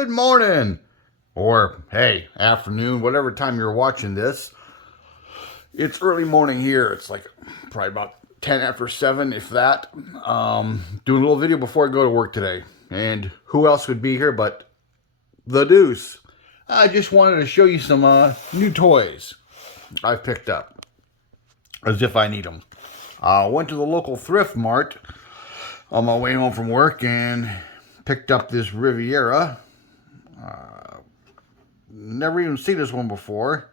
good morning, or hey, afternoon, whatever time you're watching this. It's early morning here. It's like probably about 10 after 7, if that. Doing a little video before I go to work today. And who else would be here but the Deuce? I just wanted to show you some new toys I've picked up, as if I need them. Went to the local Thrift Mart on my way home from work and picked up this Riviera. Never even seen this one before.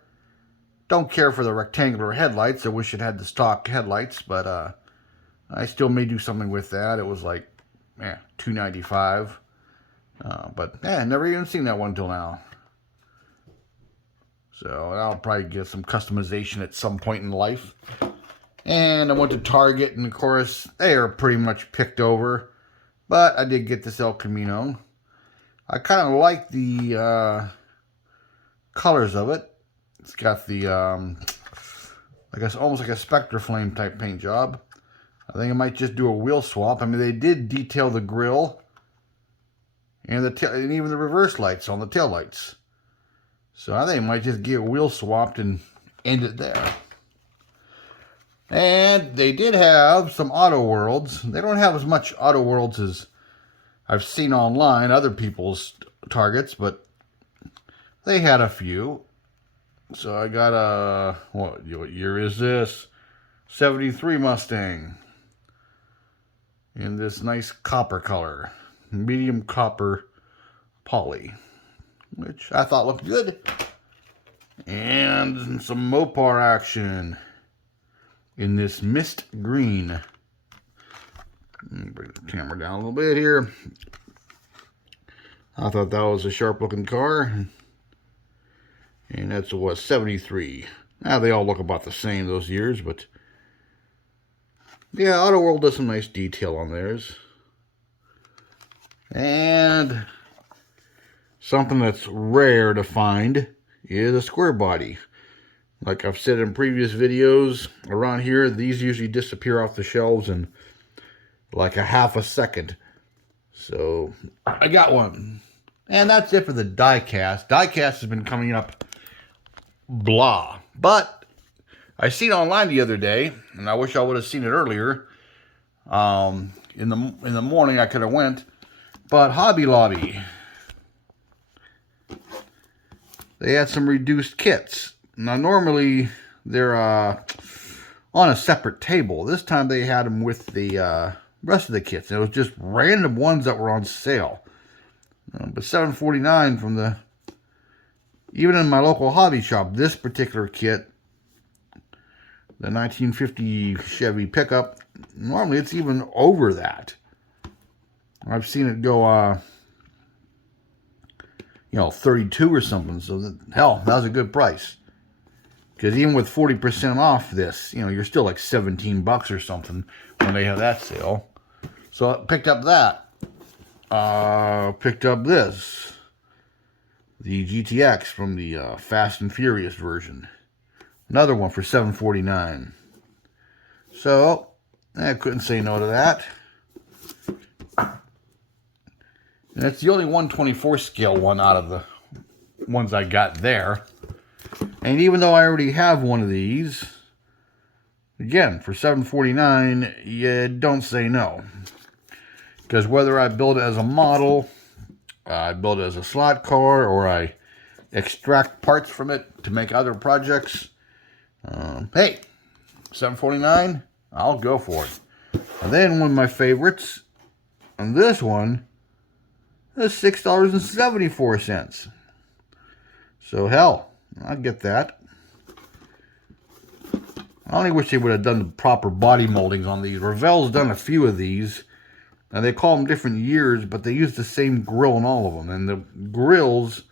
Don't care for the rectangular headlights. I wish it had the stock headlights, but I still may do something with that. It was like, $2.95. But never even seen that one until now. So I'll probably get some customization at some point in life. And I went to Target, and of course, they are pretty much picked over. But I did get this El Camino. I kind of like the colors of it. It's got the, I guess, almost like a Spectre Flame type paint job. I think I might just do a wheel swap. I mean, they did detail the grille and and even the reverse lights on the tail lights. So I think I might just get wheel swapped and end it there. And they did have some Auto Worlds. They don't have as much Auto Worlds as I've seen online, other people's Targets, but they had a few. So I got a, what year is this? 73 Mustang. In this nice copper color. Medium copper poly. Which I thought looked good. And some Mopar action in this mist green. Let me bring the camera down a little bit here. I thought that was a sharp looking car. And that's what, 73. Now they all look about the same those years, but yeah, Auto World does some nice detail on theirs. And something that's rare to find is a square body. Like I've said in previous videos, around here, these usually disappear off the shelves in like a half a second. So I got one. And that's it for the diecast. Diecast has been coming up blah. But I seen online the other day, and I wish I would have seen it earlier. In the morning I could have went. But Hobby Lobby, they had some reduced kits. Now normally they're on a separate table. This time they had them with the rest of the kits. It was just random ones that were on sale. But $7.49 from the, even in my local hobby shop, this particular kit, the 1950 Chevy pickup, normally it's even over that. I've seen it go, 32 or something. So, hell, that was a good price. Because even with 40% off this, you're still like 17 bucks or something when they have that sale. So I picked up that. Picked up this. The GTX from the Fast and Furious version. Another one for $7.49. So, I couldn't say no to that. And it's the only 1/24 scale one out of the ones I got there. And even though I already have one of these, again, for $7.49, you don't say no. Because whether I build it as a model, I build it as a slot car, or I extract parts from it to make other projects, hey, $7.49, I'll go for it. And then one of my favorites, and this one, is $6.74. So hell, I'll get that. I only wish they would have done the proper body moldings on these. Revell's done a few of these. And they call them different years, but they use the same grill in all of them. And the grills,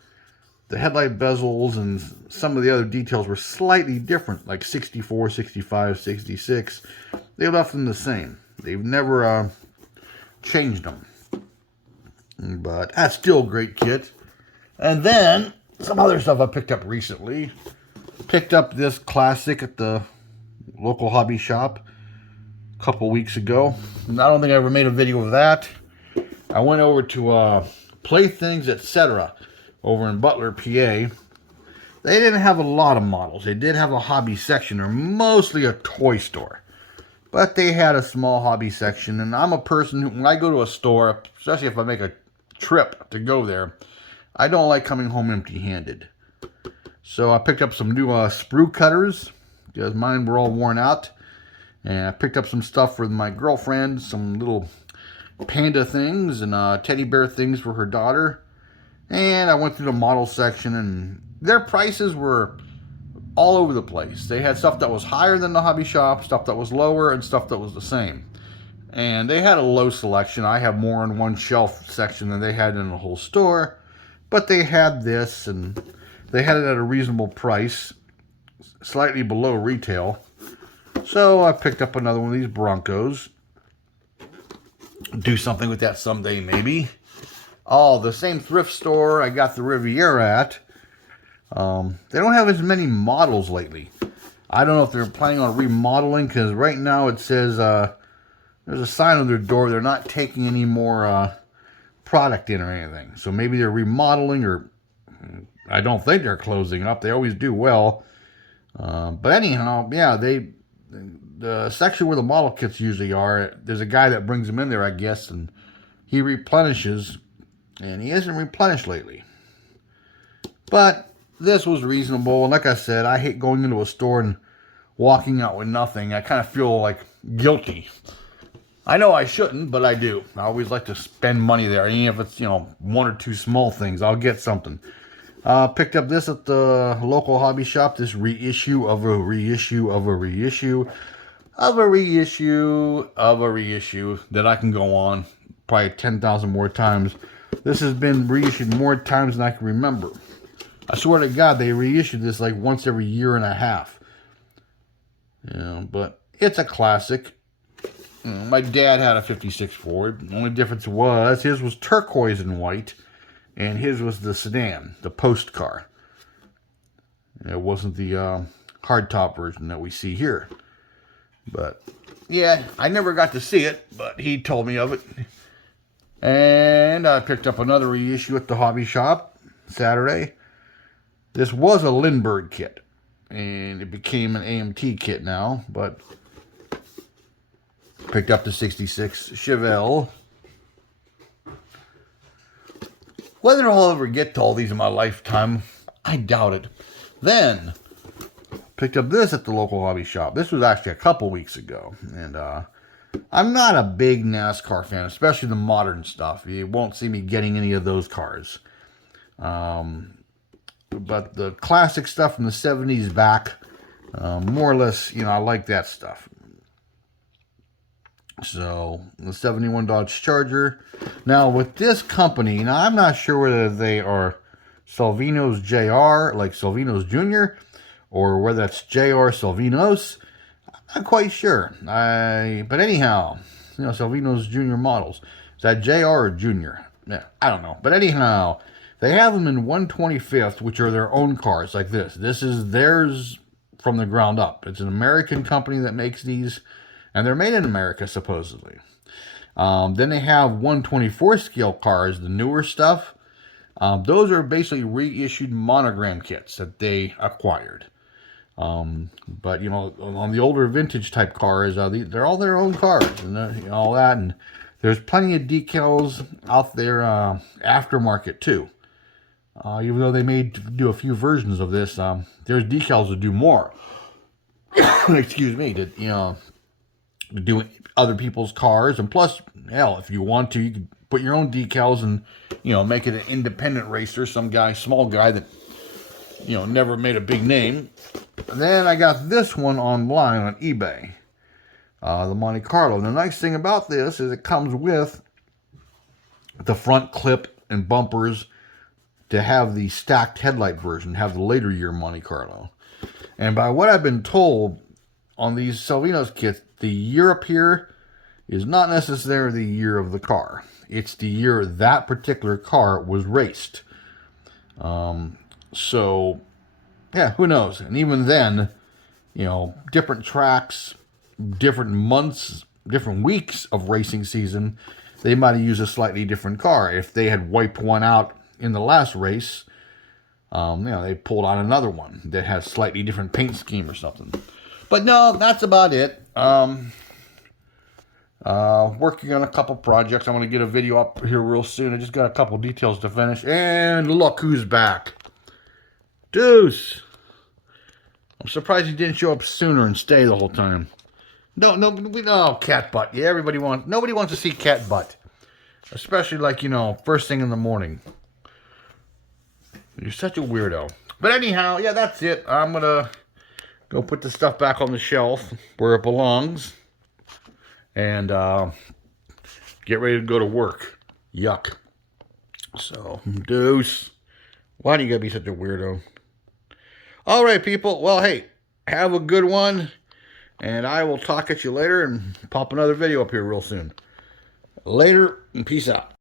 the headlight bezels, and some of the other details were slightly different, like 64, 65, 66. They left them the same. They've never changed them. But that's still a great kit. And then, some other stuff I picked up recently. Picked up this classic at the local hobby shop a couple weeks ago. And I don't think I ever made a video of that. I went over to Playthings, etc. over in Butler, PA. They didn't have a lot of models. They did have a hobby section, or mostly a toy store. But they had a small hobby section, and I'm a person who, when I go to a store, especially if I make a trip to go there, I don't like coming home empty-handed. So I picked up some new sprue cutters, because mine were all worn out. And I picked up some stuff for my girlfriend, some little panda things and teddy bear things for her daughter. And I went through the model section, and their prices were all over the place. They had stuff that was higher than the hobby shop, stuff that was lower, and stuff that was the same. And they had a low selection. I have more in one shelf section than they had in the whole store. But they had this, and they had it at a reasonable price, slightly below retail. So I picked up another one of these Broncos. Do something with that someday, maybe. Oh, the same thrift store I got the Riviera at. They don't have as many models lately. I don't know if they're planning on remodeling, because right now it says there's a sign on their door they're not taking any more product in or anything. So maybe they're remodeling, or I don't think they're closing up. They always do well. But anyhow, yeah, the section where the model kits usually are, there's a guy that brings them in there, I guess, and he replenishes, and he hasn't replenished lately. But this was reasonable, and like I said, I hate going into a store and walking out with nothing. I kind of feel like guilty. I know I shouldn't, but I do. I always like to spend money there, even if it's, one or two small things. I'll get something. Picked up this at the local hobby shop, this reissue of a reissue of a reissue of a reissue of a reissue that I can go on probably 10,000 more times. This has been reissued more times than I can remember. I swear to God, they reissued this like once every year and a half. But it's a classic. My dad had a 56 Ford. The only difference was his was turquoise and white, and his was the sedan, the post car. It wasn't the hardtop version that we see here. But yeah, I never got to see it, but he told me of it. And I picked up another reissue at the hobby shop Saturday. This was a Lindbergh kit, and it became an AMT kit now, but picked up the 66 Chevelle. Whether I'll ever get to all these in my lifetime, I doubt it. Then, picked up this at the local hobby shop. This was actually a couple weeks ago, and I'm not a big NASCAR fan, especially the modern stuff. You won't see me getting any of those cars. But the classic stuff from the 70s back, more or less, I like that stuff. So, the 71 Dodge Charger. Now, with this company, now I'm not sure whether they are Salvino's JR, like Salvino's Jr., or whether that's JR Salvino's. I'm not quite sure. But anyhow, Salvino's Jr. models. Is that JR or Jr.? Yeah, I don't know. But anyhow, they have them in 125th, which are their own cars, like this. This is theirs from the ground up. It's an American company that makes these, and they're made in America, supposedly. Then they have 124 scale cars, the newer stuff. Those are basically reissued monogram kits that they acquired. But, on the older vintage type cars, they're all their own cars and all that. And there's plenty of decals out there aftermarket, too. Even though they may do a few versions of this, there's decals to do more. Excuse me, to do other people's cars. And plus, hell, if you want to, you can put your own decals and, make it an independent racer. Some guy, small guy that, never made a big name. And then I got this one online on eBay. The Monte Carlo. And the nice thing about this is it comes with the front clip and bumpers to have the stacked headlight version, have the later year Monte Carlo. And by what I've been told on these Salvino's kits, the year up here is not necessarily the year of the car. It's the year that particular car was raced. So, yeah, who knows? And even then, different tracks, different months, different weeks of racing season, they might have used a slightly different car. If they had wiped one out in the last race, they pulled on another one that has slightly different paint scheme or something. But no, that's about it. Working on a couple projects. I'm going to get a video up here real soon. I just got a couple details to finish. And look who's back. Deuce. I'm surprised he didn't show up sooner and stay the whole time. No, cat butt. Yeah, nobody wants to see cat butt. Especially like, first thing in the morning. You're such a weirdo. But anyhow, yeah, that's it. I'm going to go put the stuff back on the shelf where it belongs. And get ready to go to work. Yuck. So, deuce. Why do you gotta be such a weirdo? All right, people. Well, hey, have a good one. And I will talk at you later and pop another video up here real soon. Later, and peace out.